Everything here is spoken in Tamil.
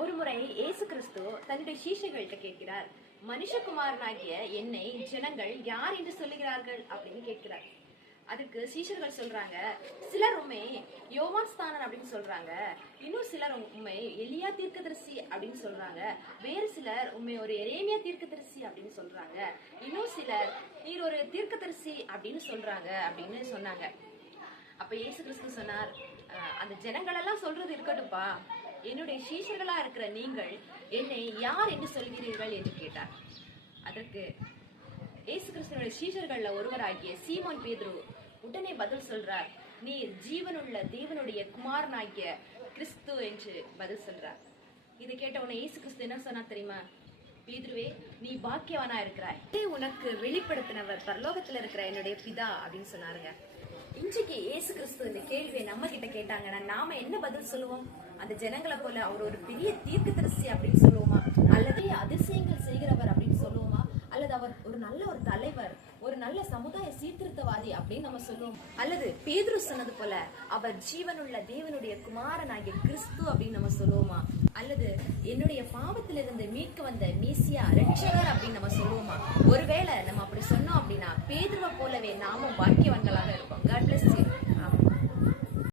ஒரு முறை இயேசு கிறிஸ்து தன்னுடைய சீஷர்கள்ட்ட கேட்கிறார், மனுஷகுமாரனாகிய என்னை ஜனங்கள் யார் என்று சொல்லுகிறார்கள் அப்படின்னு கேட்கிறார். அதுக்கு சீஷர்கள் சொல்றாங்க, சிலர் உண்மை யோவான் ஸ்தானன் அப்படின்னு சொல்றாங்க, இன்னும் சிலர் உண்மை எலியா தீர்க்கதரிசி அப்படின்னு சொல்றாங்க, வேறு சிலர் உண்மை ஒரு எரேமியா தீர்க்கதரிசி அப்படின்னு சொல்றாங்க, இன்னும் சிலர் நீர் ஒரு தீர்க்கதரிசி அப்படின்னு சொல்றாங்க அப்படின்னு சொன்னாங்க. அப்ப இயேசு கிறிஸ்து சொன்னார், அந்த ஜனங்கள் எல்லாம் சொல்றது இருக்கட்டும்பா, என்னுடைய சீஷர்களா இருக்கிற நீங்கள் என்னை யார் என்று சொல்கிறீர்கள் என்று கேட்டார். அதற்கு இயேசு கிறிஸ்துவினுடைய சீஷர்கள்ல ஒருவராகிய சீமோன் பேதுரு உடனே பதில் சொல்றார், நீ ஜீவனுள்ள தேவனுடைய குமாரனாகிய கிறிஸ்து என்று பதில் சொல்றார். இதை கேட்ட உடனே இயேசு கிறிஸ்து என்ன சொன்னா தெரியுமா? பேதுருவே, நீ பாக்கியவனா இருக்கிறாய், உனக்கு வெளிப்படுத்தினவர் பரலோகத்துல இருக்கிற என்னுடைய பிதா அப்படின்னு சொன்னாருங்க. இன்றைக்கு இயேசு கிறிஸ்து இந்த கேள்வியை நம்ம கிட்ட கேட்டாங்கன்னா நாம என்ன பதில் சொல்லுவோம்? அந்த ஜனங்களை போல அவர் ஒரு பெரிய தீர்க்கதரிசி அப்படின்னு சொல்லுவோமா, அல்லது அதிசயங்கள் செய்கிறவர் அப்படின்னு சொல்லுவோமா, அல்லது அவர் ஒரு நல்ல ஒரு தலைவர், ஒரு நல்ல சமுதாய சீர்திருத்தவாதி அப்படின்னு நம்ம சொல்லுவோம், அல்லது பேதுரு சொன்னது போல அவர் ஜீவனுள்ள தேவனுடைய குமாரனாகிய கிறிஸ்து அப்படின்னு நம்ம சொல்லுவோமா, அல்லது என்னுடைய பாவத்திலிருந்து மீட்க வந்த மேசியா ரட்சகர் அப்படின்னு நம்ம சொல்லுவோம்?